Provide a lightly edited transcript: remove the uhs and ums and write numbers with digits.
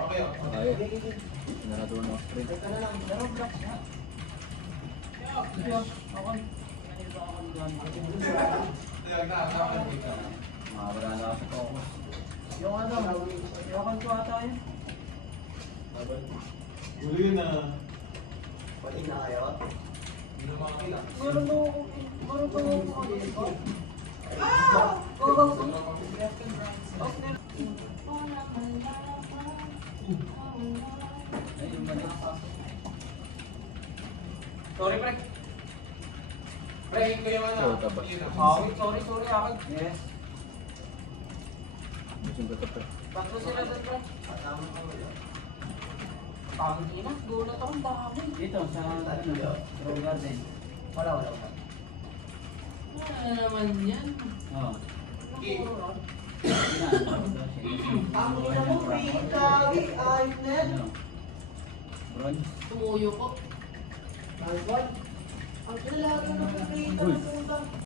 Ay, naradun ako sprint. Makabala na ako sa focus. Yung ano, yung ko ata yun. Huli na. Pati na kayo? Meron daw ako, meron daw ako ano ito. Go, go, go. Ay, yung mali. Sorry, pre. Pre, ko yung ano. Oo, tabas. Sorry, akin. Yes. Busing ko ito, pre. Tatlo sila doon, pre. Patama ka mo yun. Pangina, gulat ako, ang dami. Dito, sa ano, Rose Garden. Wala. Ano naman yan? Oo. Ang ina mo, free kagi, ayos na yan. Bron. Tumuyo ko. Ang dalaga ng free Uy.